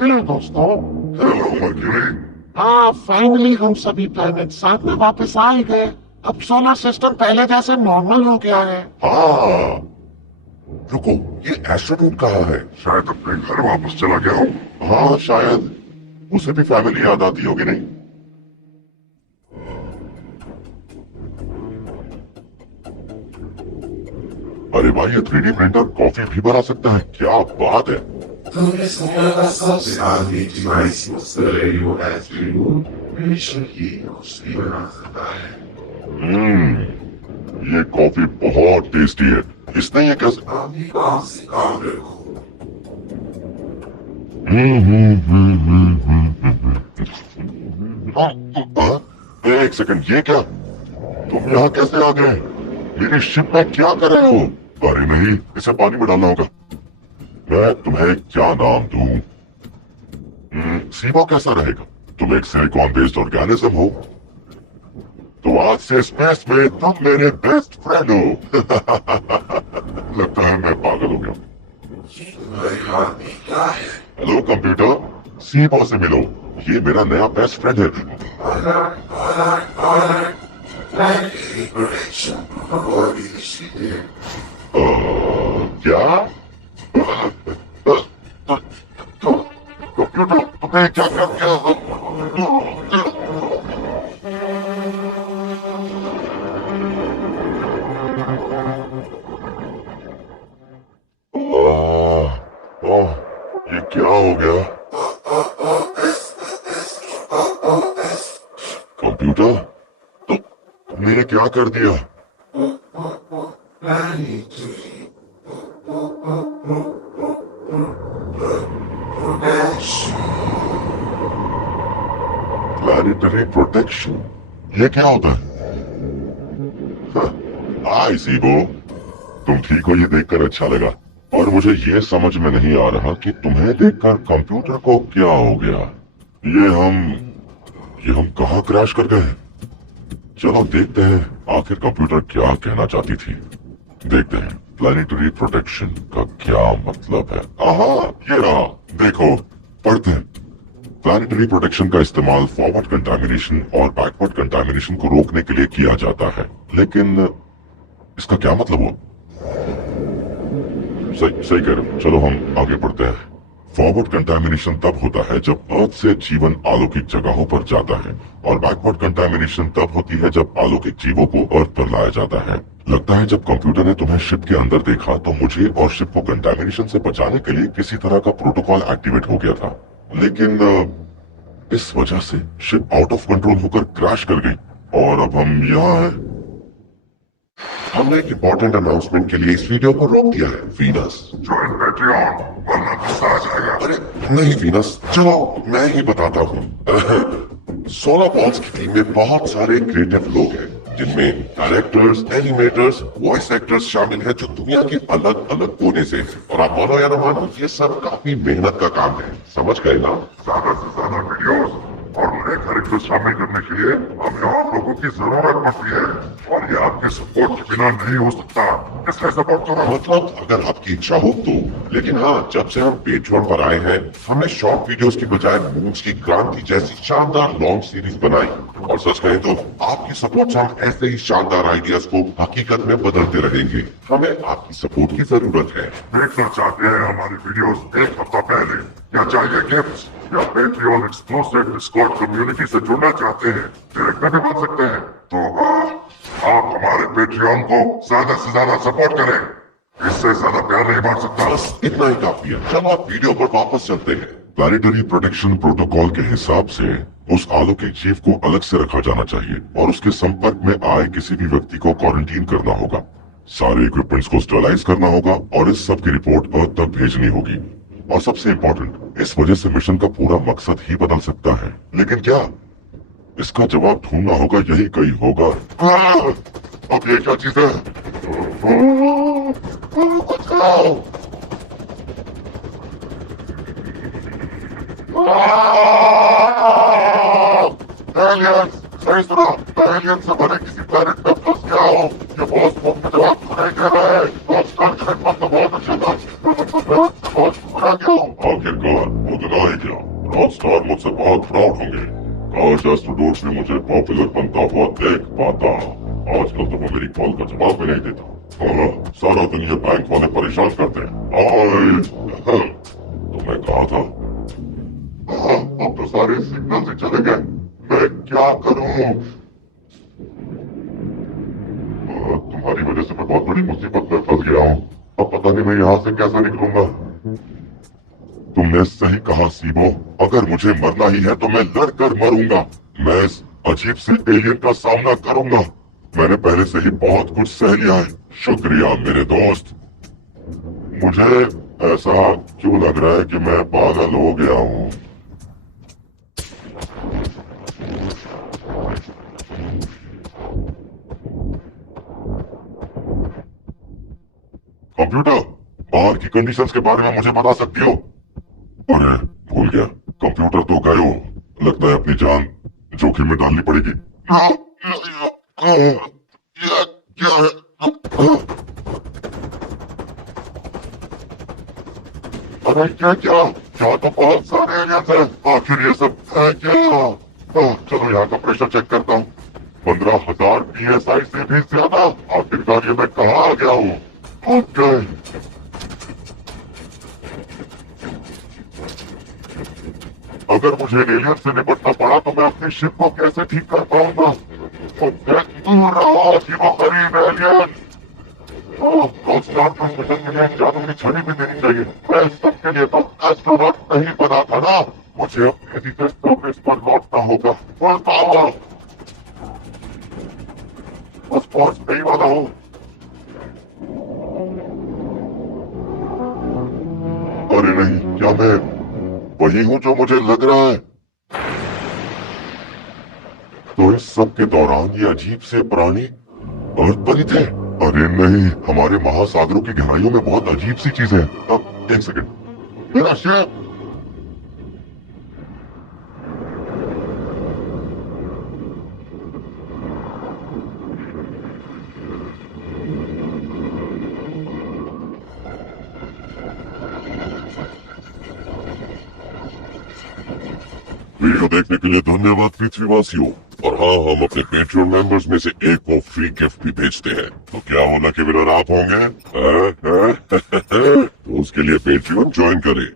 Hello दोस्तों। Hello mercury. हाँ, finally हम सभी प्लैनेट साथ में वापस आ ही गए। अब सोलर सिस्टम पहले जैसे नॉर्मल हो गया है। हाँ, रुको, ये एस्ट्रोनॉट कहाँ है? शायद अपने घर वापस चला गया हो। हाँ शायद, उसे भी फैमिली याद आती होगी नहीं? अरे भाई, ये 3D प्रिंटर कॉफी भी बना सकता है, क्या बात है। तुमने सोलर का सबसे आगे डिवाइस मुझसे बेशक ये कुछ भी बना सकता है। ये कॉफी बहुत टेस्टी है। इसने ये कैसे? अभी काम से काम रखो। एक सेकंड, ये क्या? तुम यहाँ कैसे आ गए? मेरी शिप में क्या कर रहे हो? अरे नहीं, इसे पानी में डालना होगा। मैं तुम्हें क्या नाम दूं? सीबो कैसा रहेगा? तुम एक सिलिकॉन बेस्ड ऑर्गेनिज्म हो, तो आज से स्पेस में तुम मेरे बेस्ट फ्रेंड हो। लगता है मैं पागल हो गया। ये तुम्हारे हाथ में क्या है? हेलो कंप्यूटर, सीबो से मिलो, ये मेरा नया बेस्ट फ्रेंड है। क्या? कंप्यूटर, तुम्हें क्या कर दिया? ये क्या हो गया? कंप्यूटर, तुमने क्या कर दिया? प्लैनेटरी प्रोटेक्शन, ये क्या होता है? हाय सीबो, तुम ठीक हो, ये देखकर अच्छा लगा। और मुझे ये समझ में नहीं आ रहा कि तुम्हें देखकर कंप्यूटर को क्या हो गया। ये हम कहाँ क्रैश कर गए? चलो देखते हैं आखिर कंप्यूटर क्या कहना चाहती थी। देखते हैं प्लैनेटरी प्रोटेक्शन का क्या मतलब है। आहा, ये रहा, देखो, पढ़ते हैं। प्लैनेटरी प्रोटेक्शन का इस्तेमाल फॉरवर्ड कंटामिनेशन और बैकवर्ड कंटामिनेशन को रोकने के लिए किया जाता है। लेकिन इसका क्या मतलब हुआ? सही कह रहे हो। चलो हम आगे बढ़ते हैं। फॉरवर्ड कंटामिनेशन तब होता है जब अर्थ से जीवन अलौकिक जगहों पर जाता है, और बैकवर्ड कंटामिनेशन तब होती है जब अलौकिक जीवों को अर्थ पर लाया जाता है। लगता है जब कंप्यूटर ने तुम्हें शिप के अंदर देखा तो मुझे और शिप को कंटामिनेशन से बचाने के लिए किसी तरह का प्रोटोकॉल एक्टिवेट हो गया था। लेकिन इस वजह से शिप आउट ऑफ कंट्रोल होकर क्रैश कर गई, और अब हम यहाँ हैं। हमने एक इम्पोर्टेंट अनाउंसमेंट के लिए इस वीडियो को रोक दिया है। वीनस, ज्वाइन पैट्रियन, वरना गुस्सा आ जाएगा। अरे नहीं वीनस, चलो मैं ही बताता हूँ। सोलर पॉल्स की टीम में बहुत सारे क्रिएटिव लोग हैं, जिनमें डायरेक्टर्स, एनिमेटर्स, वॉइस एक्टर्स शामिल हैं, जो दुनिया के अलग अलग कोने से। और आप मानो या ना मानो, ये सब काफी मेहनत का काम है। समझ गए ना? ज्यादा से ज्यादा वीडियोस और नए कैरेक्टर शामिल करने के लिए हमें आप लोगों की जरूरत पड़ती है, और ये आपके सपोर्ट के बिना नहीं हो सकता। इसलिए सपोर्ट करो। मतलब अगर आपकी इच्छा हो तो। लेकिन हाँ, जब से हम पेट्रियन पर आए हैं, हमने शॉर्ट वीडियोस की बजाय मूव्स की क्रांति जैसी शानदार लॉन्ग सीरीज बनाई। और सच कहें तो आपकी सपोर्ट से हम ऐसे ही शानदार आइडियाज को हकीकत में बदलते रहेंगे। हमें आपकी सपोर्ट की जरूरत है। देखना चाहते हैं हमारे वीडियोस एक हफ्ता पहले, या चाहिए गिफ्ट्स, या पेट्रियन एक्सक्लूसिव डिस्कॉर्ड कम्युनिटी से जुड़ना चाहते हैं, डायरेक्टर भी बन सकते हैं। तो आप हमारे पेट्रियन को ज्यादा से ज्यादा सपोर्ट करें। इससे ज्यादा प्यार नहीं बढ़ सकता। बस इतना ही काफी है। चलो आप वीडियो पर वापस चलते हैं। प्लैनेटरी प्रोटेक्शन प्रोटोकॉल के हिसाब से उस अलौकिक जीव को अलग से रखा जाना चाहिए, और उसके संपर्क में आए किसी भी व्यक्ति को क्वारंटीन करना होगा। सारे इक्विपमेंट्स को स्टरलाइज करना होगा, और इस सब की रिपोर्ट अर्थ तक भेजनी होगी। और सबसे इम्पोर्टेंट, इस वजह से मिशन का पूरा मकसद ही बदल सकता है। लेकिन क्या? इसका जवाब ढूंढना होगा, यही कहीं होगा। अब ये क्या चीज है? कुछ खाओ। सही सुना, एलियन से भरे किसी प्लैनेट में फंस गया हो। ये बॉस मुफ्त में जवाब तो नहीं दे रहा है। बहुत अच्छा था। आखिरकार वो तो ना ही क्या। मुझसे बहुत प्राउड होंगे। काश एस्ट्रोडोट्स में मुझे पॉपुलर बनता हुआ देख पाता। आजकल तो वो मेरी कॉल का जवाब भी नहीं देता। सारा दिन ये बैंक वाले परेशान करते हैं। तो मैं कहा था अब तो सारे सिग्नल से चले गए, मैं क्या करूं? तुम्हारी वजह से मैं बहुत बड़ी मुसीबत में फंस गया हूँ। अब पता नहीं मैं यहाँ से कैसे निकलूंगा। तुमने सही कहा सीबो, अगर मुझे मरना ही है तो मैं लड़कर मरूंगा। मैं इस अजीब से एलियन का सामना करूंगा। मैंने पहले से ही बहुत कुछ सह लिया है। शुक्रिया मेरे दोस्त। मुझे ऐसा क्यों लग रहा है कि मैं पागल हो गया हूँ? कंप्यूटर, बाहर की कंडीशंस के बारे में मुझे बता सकती हो? अरे भूल गया, कंप्यूटर तो गए हो। लगता है अपनी जान जोखिम में डालनी पड़ेगी। क्या है? अरे क्या क्या क्या तो बहुत सारे एलियंस हैं। आखिर ये सब है क्या? चलो यहाँ का प्रेशर चेक करता हूँ। 15,000 PSI से भी ज्यादा। आखिरकार ये मैं कहाँ आ गया हूँ? ओके, अगर मुझे एलियन से निपटना पड़ा तो मैं अपनी शिप को कैसे ठीक कर पाऊंगा? दूर रहो जीवोखोरीन एलियन। रोजगार पर मिशन के लिए जादू की छड़ी भी देनी चाहिए। मैं सबके लिए तो एस्ट्रोनॉट नहीं बना था ना। मुझे अपने सर्विस पर लौटना होगा। बस पहुंच नहीं वाला हूँ। अरे नहीं, क्या मैं वही हूँ जो मुझे लग रहा है? तो इस सब के दौरान ये अजीब से प्राणी अर्थ पर ही थे? अरे नहीं, हमारे महासागरों की गहराइयों में बहुत अजीब सी चीज है। अब एक सेकंड, मेरा शेर। वीडियो देखने के लिए धन्यवाद पृथ्वीवासियों। और हाँ, हम अपने पेट्रियन मेंबर्स में से एक को फ्री गिफ्ट भी भेजते हैं। तो क्या होना कि विनर आप होंगे? तो उसके लिए पेट्रियन ज्वाइन करें।